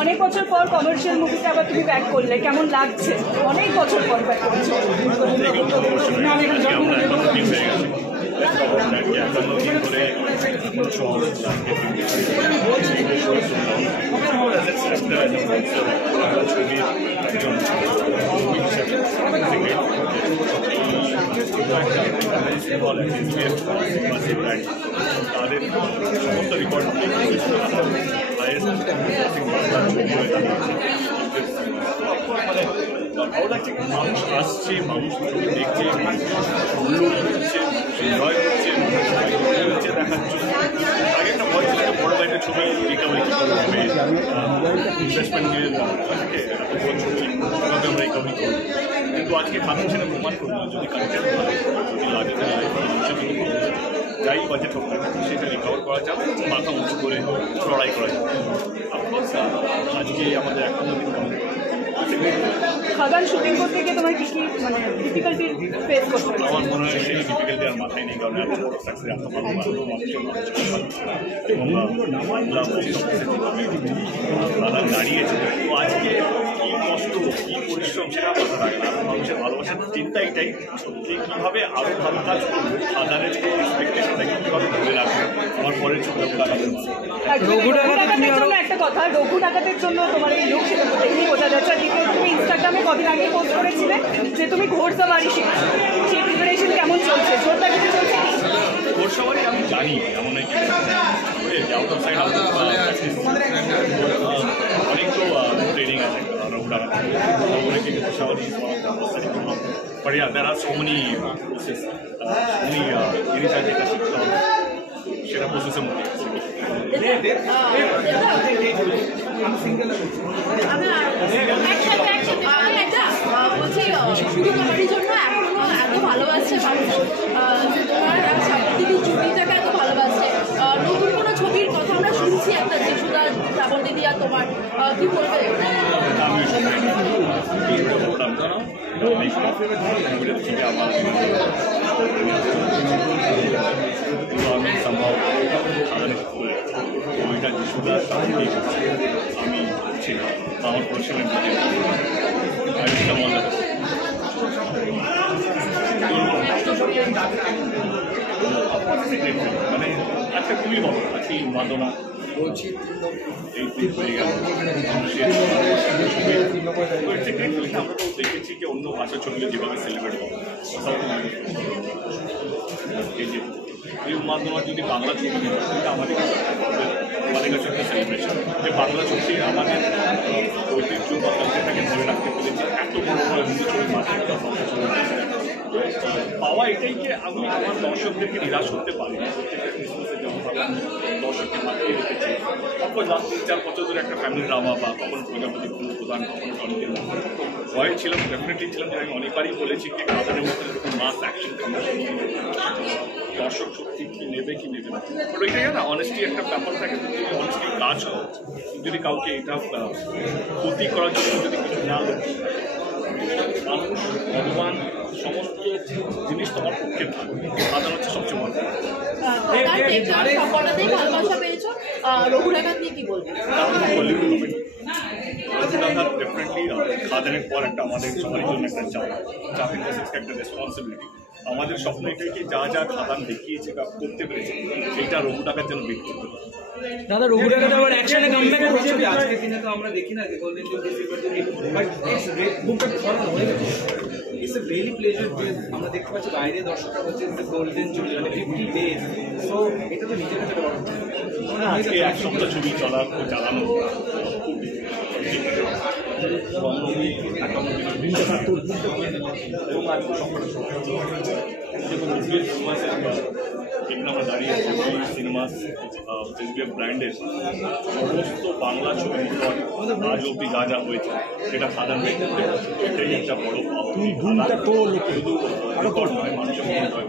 অনেক বছর পর কমার্শিয়াল মুভিতে আবার তুমি ব্যাক করলে, কেমন লাগছে? অনেক বছর পর ব্যাক করছো। তাদের সমস্ত রেকর্ড ভালো লাগছে। মানুষ আসছে, মানুষ দেখছে, এনজয় করছে, দেখার জন্য। আগে একটা ভয় ছিল যে বড় একটা ছবি রিকভারি করতে হবে, ইনভেস্টমেন্ট নিয়ে থাকে, ছবি কীভাবে আমরা রিকভারি করবো। কিন্তু আজকে খাতাম সেটা প্রমাণ করবো, যদি কালচার যদি লাগে যাই বাজেট হোক না সেটা রিকভার করা যাবে, মাথা উঁচু করে লড়াই করা যাবে। অফকোর্স আজকে আমাদের এখনো দিন কেমন খাদান শুটিং করতে গিয়ে তোমার কি কি মানে ডিফিকাল্টি ফেস করতে হবে? আমার মনে হয় সেই ডিফিকাল্টি আর মাথায় নেই, কারণ এত বড় সাকসেস এত ভালো দাদা দাঁড়িয়েছে। তো আজকে কী কষ্ট কী পরিশ্রম সেটা মাথা থাকে না। মানুষের ভালোবাসার চিন্তা এটাই যে কীভাবে আরও ভালো কাজ করবো, খাদানের যে এক্সপেকটেশনটা কীভাবে ধরে রাখবে আমার পরের ছবি একটা কথা, রঘু ডাকাতের জন্য তোমার এই লুক সেটা দেখেই বোঝা যাচ্ছে। তুমি ইনস্টাগ্রামে কদিন আগে পোস্ট করেছিলে যে তুমি ঘোড়সওয়ারি শিখছো, সেই প্রিপারেশন কেমন চলছে? জোরটা কিছু চলছে? ঘোড়সওয়ারি আমি জানি এমন আউট অফ সাইড অনেক তো ট্রেনিং আছে রঘু ডাকাত, অনেকে ঘোড়সওয়ারি But yeah, there are so many processes, জিনিস আছে যেটা শিখতে হবে, সেটা প্রসেসের মধ্যে এত ভালোবাসছে মানুষ, তোমার দিদি জুটিটাকে এত ভালোবাসছে। নতুন কোনো ছবির কথা আমরা শুনছি একটা, যে সুধা, শ্রাবণ দিদি আর তোমার, কি বলবে? আমি সম্ভব ওইটা যে সুধা আমি ছিলাম আমার প্রফেশনাল মানে একটা খুবই ভালো আজকে উন্মাদনা বলছি হয়ে গেল মানুষের। আমরা তো দেখেছি যে অন্য ভাষার ছবিগুলো যেভাবে সেলিব্রেট করে, এই উন্মাদনা যদি বাংলা ছবি নিয়ে আমাদের কাছে একটা সেলিব্রেশন, যে বাংলা ছবি আমাদের ঐতিহ্য বা কালচারটাকে ধরে রাখতে পেরেছি। এত বড় বড় হিন্দি ছবি মার্কেটটা পাওয়া, এটাই যে আমি আমার দর্শকদেরকে নিরাশ করতে পারি না। প্রত্যেকটা ক্রিসমাসে যেমন দর্শককে মাতিয়ে রেখেছি, অফকোর্স লাস্ট 3-4 বছর ধরে একটা ফ্যামিলি ড্রামা বা কখনো প্রজাপতি কোনো প্রধান কখনো টনিকের ভয় ছিলাম, ডেফিনেটলি ছিলাম। যে আমি অনেকবারই বলেছি যে খাদানের মধ্যে এরকম মাস অ্যাকশন দর্শক শক্তি কি নেবে কি নেবে না, বাট ওইটাই না অনেস্টি একটা ব্যাপার থাকে। যদি অনেস্টি কাজ হয়, যদি কাউকে এটা ক্ষতি করার জন্য যদি কিছু না লক্ষ্য থাকে, মানুষ ভগবান সমস্ত জিনিস তোমার পক্ষে থাকবে, খাদান হচ্ছে সবচেয়ে বড়। ভালোবাসা পেয়েছো, রঘু ডাকাত নিয়ে কি বলবো? ডেফিনেটলি খাদানের পর একটা আমাদের সবার জন্য একটা চাপ একটা রেসপন্সিবিলিটি। আমাদের স্বপ্ন এটাই কি যা যা খাদান দেখিয়েছে বা করতে পেরেছে সেইটা রঘু ডাকাত যেন বের করতে পারে। দাদা রঘু ডাকাত আবার অ্যাকশনে কামব্যাক করছে। আজকের দিনে তো আমরা দেখি না যে golden jubilee, silver jubilee, but it's বুকটা ফলো হয়ে গেছে। ইটস এ রিয়েলি প্লেজার যে আমরা দেখতে পাচ্ছি বাইরে দর্শকরা হচ্ছে গোল্ডেন জুবলি মানে 50 ডেজ। সো এটা তো নিজের কাছে বড় আজকে এক সপ্তাহ ছবি চালানো আমরা দাঁড়িয়ে আছি সিনেমাস ব্র্যান্ডের সমস্ত বাংলা ছবি আজ অব্দি যা যা হয়েছে সেটা খাদান এটাই একটা বড় শুধু রেকর্ড নয়, মানুষের মনে হয়।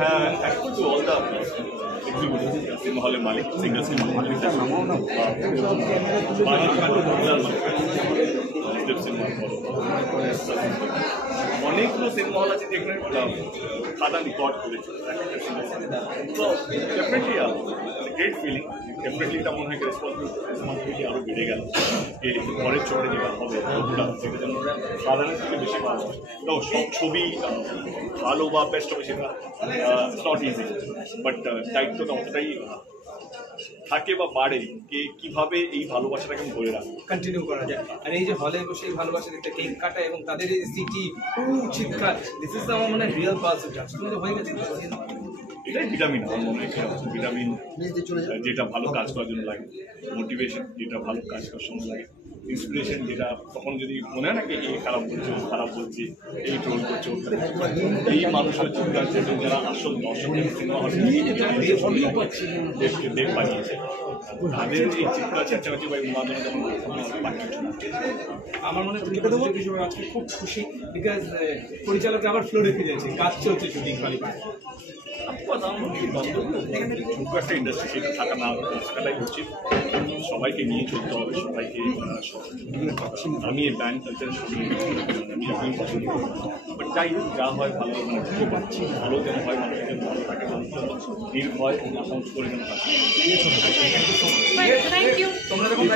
হ্যাঁ, thankful to all the cinema হলের মালিক, সিঙ্গল সিনেমা মালিক, সিনেমার অনেকগুলো সিনেমা হল আছে যেখানে খাদান রেকর্ড করেছে তো ডেফিনেটলি গ্রেট ফিলিং। ডেফিনেটলি এটা মনে হয় রেসপন্সিবিলিটি আরও বেড়ে গেল যে পরের চোখে যেটা হবে ওটা সেটা যেন সাধারণের থেকে বেশি ভালো হয়। তো সব ছবি ভালো বা বেস্ট হবে সেটা নট ইজি, বাট দায়িত্বটা অতটাই থাকে বা বাড়ে কে কিভাবে এই ভালোবাসাটাকে ধরে রাখবে, কন্টিনিউ করা যায়। আর এই যে হলে বসে এই ভালোবাসা দেখতে কেক কাটা এবং তাদের এই সিটি চিৎকার, দিস ইজ আমার মনে হয় রিয়েল পাস এটা তোমাদের হয়ে গেছে। এটাই ভিটামিন আমার মনে হয় ভিটামিন যেটা ভালো কাজ করার জন্য লাগে, মোটিভেশন যেটা ভালো কাজ করার সময় লাগে, ইন্সপিরেশন যেটা তখন যদি মনে হয় না কি এই খারাপ বলছে এই ট্রোল করছে এই মানুষের চিন্তার জন্য যারা আসল দর্শকের সিনেমা হলে দেখ বানিয়েছে তাদের এই চিন্তা চেঁচামেচি বা উন্মাদনা যেমন আমার মনে হয় বিষয় আজকে খুব খুশি, বিকজ পরিচালক আবার ফ্লোরে ফিরেছে, কাজ চলছে শুটিং খালি ছোট্ট একটা ইন্ডাস্ট্রি সেটা থাকাটাই উচিত। সবাইকে নিয়ে চলতে হবে, সবাইকে আমি এই ব্যাংক কালচারের সঙ্গে আমি একদমই পছন্দ করি, বাট যাই হোক যা হয় ভালো মানে বুঝতে পারছি ভালো যেন হয়, মানুষের যেন ভালো থাকে, নির্ভয় আকাউন্ট করে যেন থাকে। Thank you. তোমরা যখন